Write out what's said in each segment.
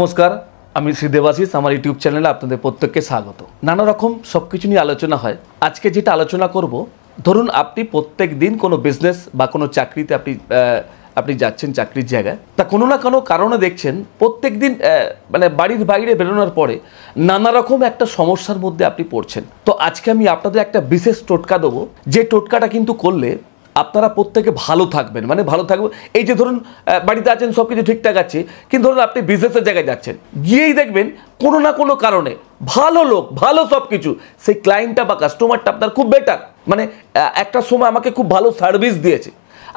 নমস্কার, আমি শ্রী দেবাশিস। আমার ইউটিউব চ্যানেলে আপনাদের প্রত্যেককে স্বাগত। নানা রকম সব কিছু নিয়ে আলোচনা হয়। আজকে যেটা আলোচনা করব, ধরুন আপনি প্রত্যেক দিন কোনো বিজনেস বা কোনো চাকরিতে আপনি যাচ্ছেন চাকরির জায়গায়, তা কোনো না কোনো কারণে দেখছেন প্রত্যেক দিন মানে বাড়ির বাইরে বেরোনোর পরে নানা রকম একটা সমস্যার মধ্যে আপনি পড়ছেন। তো আজকে আমি আপনাদের একটা বিশেষ টোটকা দেবো, যে টোটকাটা কিন্তু করলে আপনারা প্রত্যেকে ভালো থাকবেন। মানে ভালো থাকবে, এই যে ধরুন বাড়িতে আছেন, সব কিছু ঠিকঠাক আছে, কিন্তু ধরুন আপনি বিজনেসের জায়গায় যাচ্ছেন, গিয়েই দেখবেন কোনো না কোনো কারণে ভালো লোক, ভালো সব কিছু, সেই ক্লায়েন্টটা বা কাস্টমারটা আপনার খুব বেটার, মানে একটা সময় আমাকে খুব ভালো সার্ভিস দিয়েছে,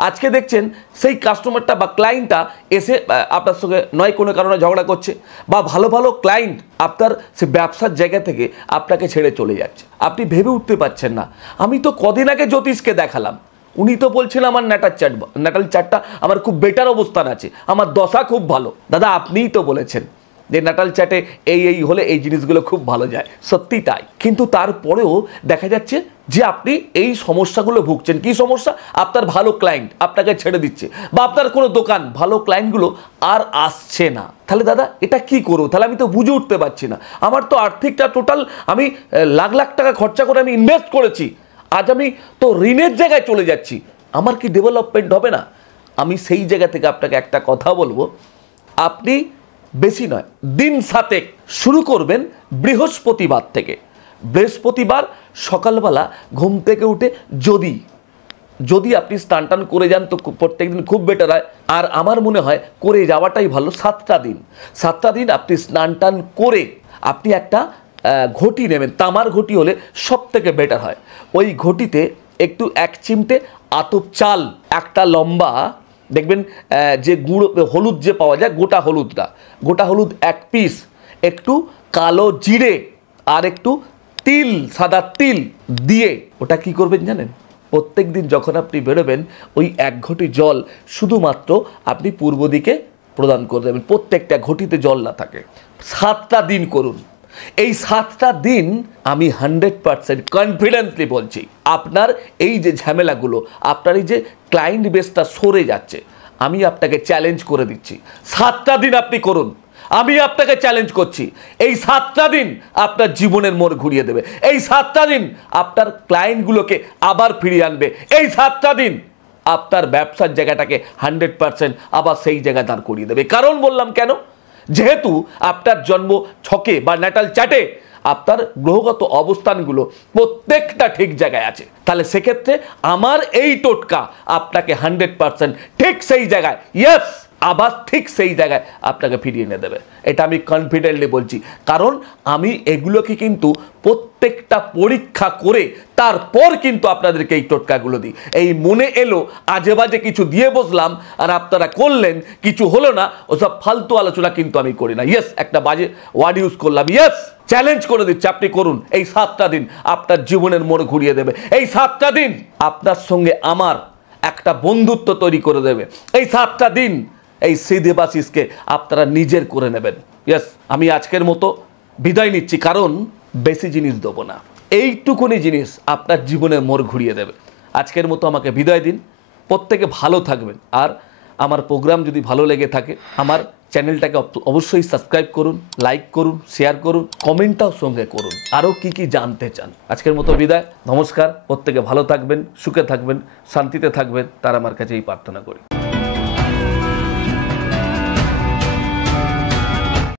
আজকে দেখছেন সেই কাস্টমারটা বা ক্লায়েন্টটা এসে আপনার সঙ্গে নয় কোনো কারণে ঝগড়া করছে, বা ভালো ভালো ক্লায়েন্ট আপনার সে ব্যবসার জায়গা থেকে আপনাকে ছেড়ে চলে যাচ্ছে। আপনি ভেবে উঠতে পারছেন না, আমি তো কদিন আগে জ্যোতিষকে দেখালাম, উনি তো বলছেন আমার ন্যাটাল চার্টটা আমার খুব বেটার অবস্থান আছে, আমার দশা খুব ভালো। দাদা আপনিই তো বলেছেন যে ন্যাটাল চার্টে এই হলে এই জিনিসগুলো খুব ভালো যায়, সত্যি তাই। কিন্তু তারপরেও দেখা যাচ্ছে যে আপনি এই সমস্যাগুলো ভুগছেন। কি সমস্যা? আপনার ভালো ক্লায়েন্ট আপনাকে ছেড়ে দিচ্ছে, বা আপনার কোনো দোকান ভালো ক্লায়েন্টগুলো আর আসছে না। তাহলে দাদা এটা কি করবো? তাহলে আমি তো বুঝে উঠতে পারছি না। আমার তো আর্থিকটা টোটাল আমি লাখ লাখ টাকা খরচা করে আমি ইনভেস্ট করেছি, আজ আমি তো ঋণের জায়গায় চলে যাচ্ছি, আমার কি ডেভেলপমেন্ট হবে না? আমি সেই জায়গা থেকে আপনাকে একটা কথা বলবো, আপনি বেশি নয় দিন 7 শুরু করবেন বৃহস্পতিবার থেকে। বৃহস্পতিবার সকালবেলা ঘুম থেকে উঠে যদি আপনি স্নান টান করে যান তো প্রত্যেকদিন খুব বেটার হয়। আর আমার মনে হয় করে যাওয়াটাই ভালো। 7টা দিন আপনি স্নান টান করে আপনি একটা ঘটি নেবেন, তামার ঘটি হলে সব থেকে বেটার হয়। ওই ঘটিতে একটু 1 চিমটে আতপ চাল, একটা লম্বা দেখবেন যে গুঁড়ো হলুদ যে পাওয়া যায়, গোটা হলুদ 1 পিস, একটু কালো জিরে আর একটু তিল, সাদা তিল দিয়ে ওটা কি করবেন জানেন? প্রত্যেক দিন যখন আপনি বেরোবেন ওই 1 ঘটি জল শুধুমাত্র আপনি পূর্ব দিকে প্রদান করে দেবেন, প্রত্যেকটা ঘটিতে জল না থাকে। 7টা দিন করুন। এই 7টা দিন আমি 100% কনফিডেন্টলি বলছি, আপনার এই যে ঝামেলাগুলো, আপনার এই যে ক্লায়েন্ট বেসটা সরে যাচ্ছে, আমি আপনাকে চ্যালেঞ্জ করে দিচ্ছি, 7টা দিন আপনি করুন। আমি আপনাকে চ্যালেঞ্জ করছি, এই 7টা দিন আপনার জীবনের মোড় ঘুরিয়ে দেবে। এই 7টা দিন আপনার ক্লায়েন্টগুলোকে আবার ফিরিয়ে আনবে। এই 7টা দিন আপনার ব্যবসার জায়গাটাকে 100% আবার সেই জায়গায় দাঁড় করিয়ে দেবে। কারণ বললাম কেন? যেহেতু আপনার জন্ম ছকে বা ন্যাটাল চার্টে আপনার গ্রহগত অবস্থানগুলো প্রত্যেকটা ঠিক জায়গায় আছে, তাহলে সেক্ষেত্রে আমার এই টোটকা আপনাকে 100% ঠিক সেই জায়গায়, ইয়েস, আবার ঠিক সেই জায়গায় আপনাকে ফিরিয়ে এনে দেবে। এটা আমি কনফিডেন্টলি বলছি, কারণ আমি এগুলোকে কিন্তু প্রত্যেকটা পরীক্ষা করে তারপর কিন্তু আপনাদেরকে এই টোটকাগুলো দিই। এই মনে এলো আজে বাজে কিছু দিয়ে বসলাম আর আপনারা করলেন, কিছু হলো না, ওসব ফালতু আলোচনা কিন্তু আমি করি না। ইয়েস, একটা বাজে ওয়ার্ড ইউজ করলাম, ইয়েস, চ্যালেঞ্জ করে দিচ্ছি, আপনি করুন। এই 7টা দিন আপনার জীবনের মোড় ঘুরিয়ে দেবে। এই 7টা দিন আপনার সঙ্গে আমার একটা বন্ধুত্ব তৈরি করে দেবে। এই 7টা দিন এই শ্রী দেবাশিসকে আপনারা নিজের করে নেবেন। ইয়েস, আমি আজকের মতো বিদায় নিচ্ছি, কারণ বেশি জিনিস দেবো না, এইটুকুনি জিনিস আপনার জীবনের মোড় ঘুরিয়ে দেবে। আজকের মতো আমাকে বিদায় দিন, প্রত্যেকে ভালো থাকবেন। আর আমার প্রোগ্রাম যদি ভালো লেগে থাকে আমার চ্যানেলটাকে অবশ্যই সাবস্ক্রাইব করুন, লাইক করুন, শেয়ার করুন, কমেন্টটাও সঙ্গে করুন, আরও কি জানতে চান। আজকের মতো বিদায়, নমস্কার। প্রত্যেকে ভালো থাকবেন, সুখে থাকবেন, শান্তিতে থাকবেন, তার আমার কাছে এই প্রার্থনা করি।